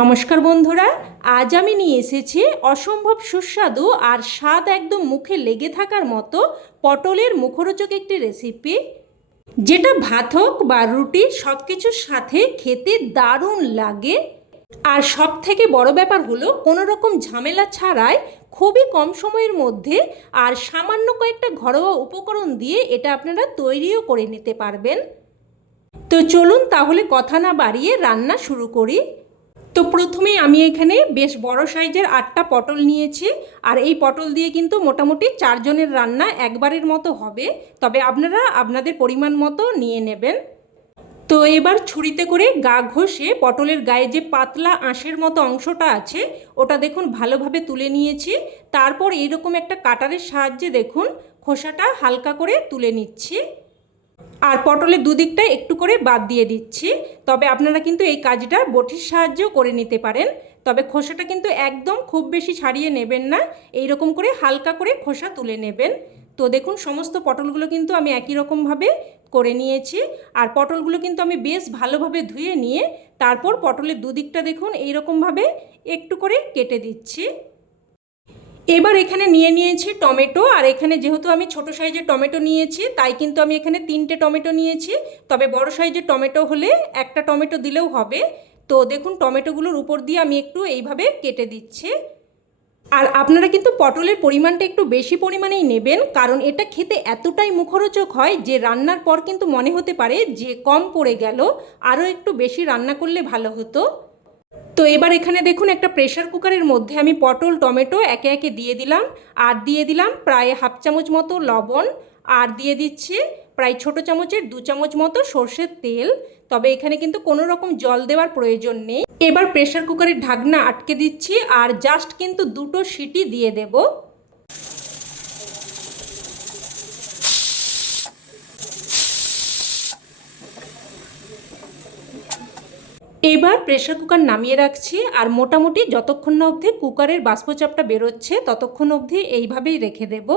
নমস্কার বন্ধুরা, আজ আমি নিয়ে এসেছি অসম্ভব সুস্বাদু আর স্বাদ একদম মুখে লেগে থাকার মতো পটলের মুখরোচক একটি রেসিপি, যেটা ভাত হোক বা রুটি সব কিছুর সাথে খেতে দারুণ লাগে। আর সব থেকে বড় ব্যাপার হলো কোনো রকম ঝামেলা ছাড়াই খুবই কম সময়ের মধ্যে আর সামান্য কয়েকটা ঘরোয়া উপকরণ দিয়ে এটা আপনারা তৈরিও করে নিতে পারবেন। তো চলুন তাহলে কথা না বাড়িয়ে রান্না শুরু করি। তো প্রথমে আমি এখানে বেশ বড় সাইজের 8টা পটল নিয়েছি, আর এই পটল দিয়ে কিন্তু মোটামুটি 4 জনের রান্না একবারের মতো হবে, তবে আপনারা আপনাদের পরিমাণ মতো নিয়ে নেবেন। তো এবার ছুরিতে করে গা ঘষে পটলের গায়ে যে পাতলা আঁশের মতো অংশটা আছে ওটা দেখুন ভালোভাবে তুলে নিয়েছি। তারপর এইরকম একটা কাটারের সাহায্যে দেখুন খোসাটা হালকা করে তুলে নিচ্ছি, আর পটলের দুদিকটা একটু করে বাদ দিয়ে দিচ্ছি। তবে আপনারা কিন্তু এই কাজটা বটির সাহায্যেও করে নিতে পারেন, তবে খোসাটা কিন্তু একদম খুব বেশি ছাড়িয়ে নেবেন না, এই রকম করে হালকা করে খোসা তুলে নেবেন। তো দেখুন সমস্ত পটলগুলো কিন্তু আমি একই রকমভাবে করে নিয়েছি, আর পটলগুলো কিন্তু আমি বেশ ভালোভাবে ধুয়ে নিয়ে তারপর পটলের দুদিকটা দেখুন এই রকমভাবে একটু করে কেটে দিচ্ছি। এবার এখানে নিয়েছি টমেটো, আর এখানে যেহেতু আমি ছোট সাইজের টমেটো নিয়েছি তাই কিন্তু আমি এখানে 3টে টমেটো নিয়েছি, তবে বড় সাইজের টমেটো হলে একটা টমেটো দিলেও হবে। তো দেখুন টমেটোগুলোর উপর দিয়ে আমি একটু এইভাবে কেটে দিচ্ছি। আর আপনারা কিন্তু পটলের পরিমাণটা একটু বেশি পরিমাণেই নেবেন, কারণ এটা খেতে এতটাই মুখরোচক হয় যে রান্নার পর কিন্তু মনে হতে পারে যে কম পড়ে গেল, আরও একটু বেশি রান্না করলে ভালো হতো। তো এবার এখানে দেখুন একটা প্রেসার কুকারের মধ্যে আমি পটল টমেটো একে একে দিয়ে দিলাম, আর দিয়ে দিলাম প্রায় হাফ চামচ মতো লবণ, আর দিয়ে দিচ্ছি প্রায় ছোটো চামচের 2 চামচ মতো সর্ষের তেল। তবে এখানে কিন্তু কোনো রকম জল দেওয়ার প্রয়োজন নেই। এবার প্রেসার কুকারের ঢাকনা আটকে দিচ্ছি, আর জাস্ট কিন্তু 2টো সিটি দিয়ে দেব। এবার প্রেসার কুকার নামিয়ে রাখছি, আর মোটামুটি যতক্ষণ না অবধি কুকারের বাষ্পচাপটা বেরোচ্ছে ততক্ষণ অবধি এইভাবেই রেখে দেব।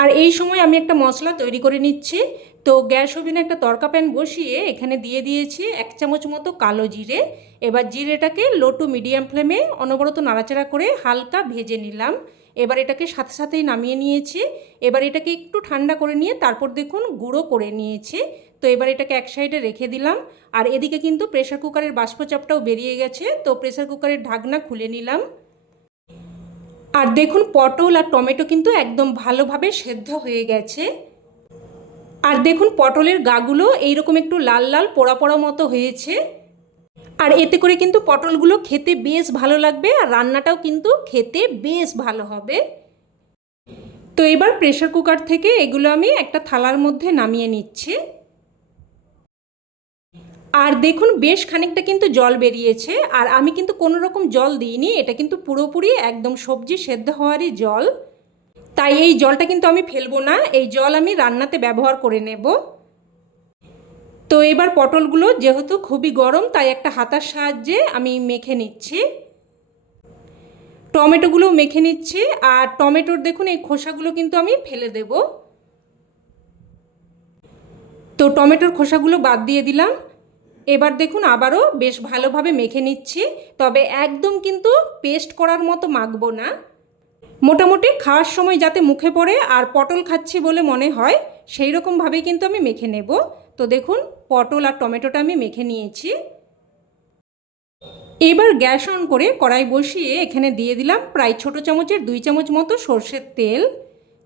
আর এই সময় আমি একটা মশলা তৈরি করে নিচ্ছি। তো গ্যাস ওভেনে একটা তড়কা প্যান বসিয়ে এখানে দিয়ে দিয়েছি 1 চামচ মতো কালো জিরে। এবার জিরেটাকে লো টু মিডিয়াম ফ্লেমে অনবরত নাড়াচাড়া করে হালকা ভেজে নিলাম। এবার এটাকে সাথে সাথেই নামিয়ে নিয়েছি। এবার এটাকে একটু ঠান্ডা করে নিয়ে তারপর দেখুন গুঁড়ো করে নিয়েছি। তো এবার এটাকে এক সাইডে রেখে দিলাম, আর এদিকে কিন্তু প্রেসার কুকারের বাষ্পচাপটাও বেরিয়ে গেছে। তো প্রেসার কুকারের ঢাকনা খুলে নিলাম, আর দেখুন পটল আর টমেটো কিন্তু একদম ভালোভাবে সেদ্ধ হয়ে গেছে। আর দেখুন পটলের গাগুলো এইরকম একটু লাল লাল পোড়া পোড়া মতো হয়েছে, আর এতে করে কিন্তু পটলগুলো খেতে বেশ ভালো লাগবে, আর রান্নাটাও কিন্তু খেতে বেশ ভালো হবে। তো এবার প্রেসার কুকার থেকে এগুলো আমি একটা থালার মধ্যে নামিয়ে নিচ্ছি। আর দেখুন বেশ খানিকটা কিন্তু জল বেরিয়েছে, আর আমি কিন্তু কোনো রকম জল দিইনি, এটা কিন্তু পুরোপুরি একদম সবজি সেদ্ধ হওয়ারই জল। তাই এই জলটা কিন্তু আমি ফেলবো না, এই জল আমি রান্নাতে ব্যবহার করে নেব। তো এবার পটলগুলো যেহেতু খুবই গরম তাই একটা হাতার সাহায্যে আমি মেখে নিচ্ছি। টমেটোগুলো মেখে নিচ্ছি, আর টমেটোর দেখুন এই খোসাগুলো কিন্তু আমি ফেলে দেব। তো টমেটোর খোসাগুলো বাদ দিয়ে দিলাম। এবার দেখুন আবারও বেশ ভালোভাবে মেখে নিচ্ছি, তবে একদম কিন্তু পেস্ট করার মতো মাখবো না, মোটামুটি খাওয়ার সময় যাতে মুখে পড়ে আর পটল খাচ্ছি বলে মনে হয় সেই রকমভাবেই কিন্তু আমি মেখে নেব। তো দেখুন পটল আর টমেটোটা আমি মেখে নিয়েছি। এবার গ্যাস অন করে কড়াই বসিয়ে এখানে দিয়ে দিলাম প্রায় ছোটো চামচের 2 চামচ মতো সর্ষের তেল।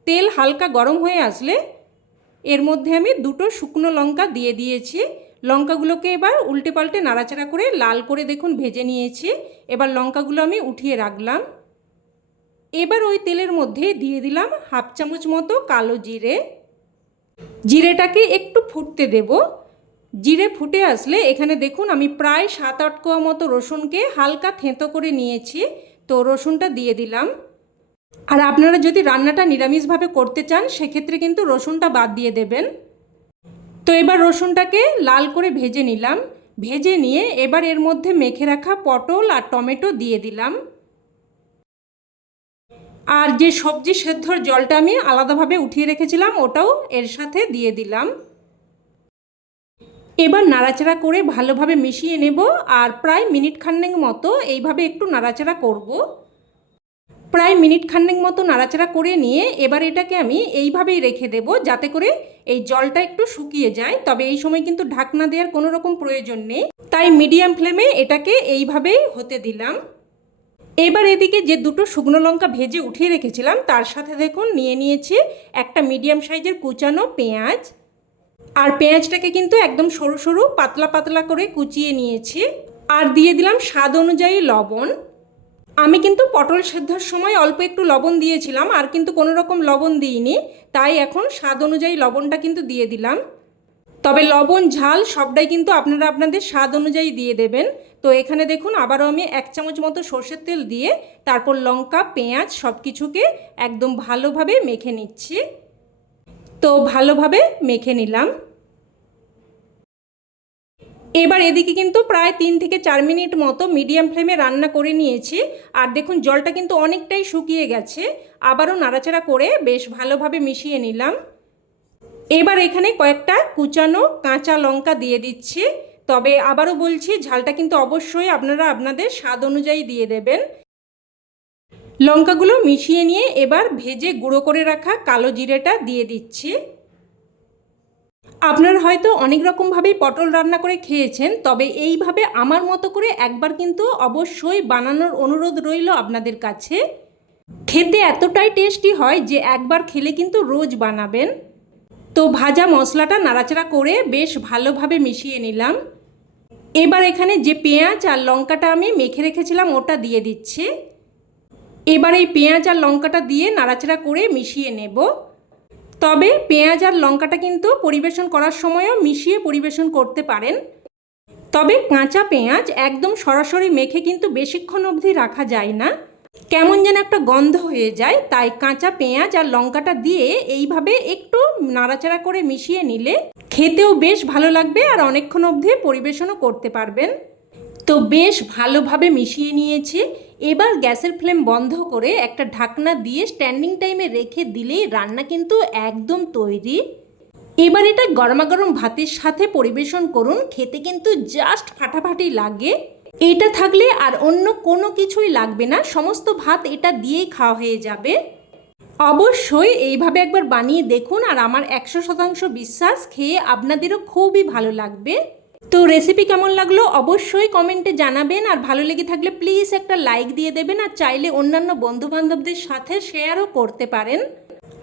তেল হালকা গরম হয়ে আসলে এর মধ্যে আমি 2টো শুকনো লঙ্কা দিয়ে দিয়েছি। লঙ্কাগুলোকে এবার উল্টে পাল্টে নাড়াচাড়া করে লাল করে দেখুন ভেজে নিয়েছি। এবার লঙ্কাগুলো আমি উঠিয়ে রাখলাম। এবার ওই তেলের মধ্যে দিয়ে দিলাম হাফ চামচ মতো কালো জিরে। জিরেটাকে একটু ফুটতে দেব। জিরে ফুটে আসলে এখানে দেখুন আমি প্রায় 7-8 কোয়া মতো রসুনকে হালকা থেঁতো করে নিয়েছি, তো রসুনটা দিয়ে দিলাম। আর আপনারা যদি রান্নাটা নিরামিষভাবে করতে চান সেক্ষেত্রে কিন্তু রসুনটা বাদ দিয়ে দেবেন। তো এবার রসুনটাকে লাল করে ভেজে নিলাম। ভেজে নিয়ে এবার এর মধ্যে মেখে রাখা পটল আর টমেটো দিয়ে দিলাম, আর যে সবজি সেদ্ধর জলটা আমি আলাদাভাবে উঠিয়ে রেখেছিলাম ওটাও এর সাথে দিয়ে দিলাম। এবার নাড়াচাড়া করে ভালোভাবে মিশিয়ে নেব আর প্রায় মিনিট খানেক মতো এইভাবে একটু নাড়াচাড়া করব। প্রায় মিনিট খানেক মতো নাড়াচাড়া করে নিয়ে এবার এটাকে আমি এইভাবেই রেখে দেব যাতে করে এই জলটা একটু শুকিয়ে যায়। তবে এই সময় কিন্তু ঢাকনা দেওয়ার কোনো রকম প্রয়োজন নেই, তাই মিডিয়াম ফ্লেমে এটাকে এইভাবেই হতে দিলাম। এবার এদিকে যে দুটো শুকনো লঙ্কা ভেজে উঠিয়ে রেখেছিলাম তার সাথে দেখুন নিয়ে নিয়েছি একটা মিডিয়াম সাইজের কুচানো পেঁয়াজ। আর পেঁয়াজটাকে কিন্তু একদম সরু সরু পাতলা পাতলা করে কুচিয়ে নিয়েছি। আর দিয়ে দিলাম স্বাদ অনুযায়ী লবণ। আমি কিন্তু পটল সেদ্ধর সময় অল্প একটু লবণ দিয়েছিলাম, আর কিন্তু কোনো রকম লবণ দিইনি, তাই এখন স্বাদ অনুযায়ী লবণটা কিন্তু দিয়ে দিলাম। তবে লবণ ঝাল সবটাই কিন্তু আপনারা আপনাদের স্বাদ অনুযায়ী দিয়ে দেবেন। তো এখানে দেখুন আবারও আমি 1 চামচ মতো সর্ষের তেল দিয়ে তারপর লঙ্কা পেঁয়াজ সব কিছুকে একদম ভালোভাবে মেখে নিচ্ছি। তো ভালোভাবে মেখে নিলাম। এবার এদিকে কিন্তু প্রায় 3 থেকে 4 মিনিট মতো মিডিয়াম ফ্লেমে রান্না করে নিয়েছি। আর দেখুন জলটা কিন্তু অনেকটাই শুকিয়ে গেছে। আবারও নাড়াচাড়া করে বেশ ভালোভাবে মিশিয়ে নিলাম। এবার এখানে কয়েকটা কুচানো কাঁচা লঙ্কা দিয়ে দিচ্ছি। তবে আবারও বলছি ঝালটা কিন্তু অবশ্যই আপনারা আপনাদের স্বাদ অনুযায়ী দিয়ে দেবেন। লঙ্কাগুলো মিশিয়ে নিয়ে এবার ভেজে গুঁড়ো করে রাখা কালো জিরেটা দিয়ে দিচ্ছি। আপনারা হয়তো অনেক রকমভাবেই পটল রান্না করে খেয়েছেন, তবে এইভাবে আমার মতো করে একবার কিন্তু অবশ্যই বানানোর অনুরোধ রইল আপনাদের কাছে। খেতে এতটাই টেস্টি হয় যে একবার খেলে কিন্তু রোজ বানাবেন। তো ভাজা মশলাটা নাড়াচাড়া করে বেশ ভালোভাবে মিশিয়ে নিলাম। এবার এখানে যে পেঁয়াজ আর লঙ্কাটা আমি মেখে রেখেছিলাম ওটা দিয়ে দিচ্ছি। এবার এই পেঁয়াজ আর লঙ্কাটা দিয়ে নাড়াচাড়া করে মিশিয়ে নেব। তবে পেঁয়াজ আর লঙ্কাটা কিন্তু পরিবেশন করার সময়ও মিশিয়ে পরিবেশন করতে পারেন। তবে কাঁচা পেঁয়াজ একদম সরাসরি মেখে কিন্তু বেশিক্ষণ অবধি রাখা যায় না, কেমন যেন একটা গন্ধ হয়ে যায়। তাই কাঁচা পেঁয়াজ আর লঙ্কাটা দিয়ে এইভাবে একটু নাড়াচাড়া করে মিশিয়ে নিলে খেতেও বেশ ভালো লাগবে আর অনেকক্ষণ অবধি পরিবেশনও করতে পারবেন। তো বেশ ভালোভাবে মিশিয়ে নিয়েছি। এবার গ্যাসের ফ্লেম বন্ধ করে একটা ঢাকনা দিয়ে স্ট্যান্ডিং টাইমে রেখে দিলেই রান্না কিন্তু একদম তৈরি। এবার এটা গরমাগরম ভাতের সাথে পরিবেশন করুন, খেতে কিন্তু জাস্ট ফাটাফাটি লাগে। এটা থাকলে আর অন্য কোনো কিছুই লাগবে না, সমস্ত ভাত এটা দিয়েই খাওয়া হয়ে যাবে। অবশ্যই এইভাবে একবার বানিয়ে দেখুন, আর আমার 100% বিশ্বাস খেয়ে আপনাদেরও খুবই ভালো লাগবে। তো রেসিপি কেমন লাগলো অবশ্যই কমেন্টে জানাবেন, আর ভালো লেগে থাকলে প্লিজ একটা লাইক দিয়ে দেবেন, আর চাইলে অন্যান্য বন্ধুবান্ধবদের সাথে শেয়ারও করতে পারেন।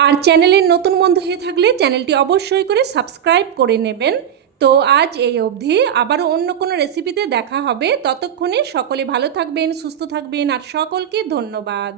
আর চ্যানেলের নতুন বন্ধু হয়ে থাকলে চ্যানেলটি অবশ্যই করে সাবস্ক্রাইব করে নেবেন। তো আজ এই অবধি, আবারও অন্য কোনো রেসিপিতে দেখা হবে। ততক্ষণে সকলে ভালো থাকবেন, সুস্থ থাকবেন, আর সকলকে ধন্যবাদ।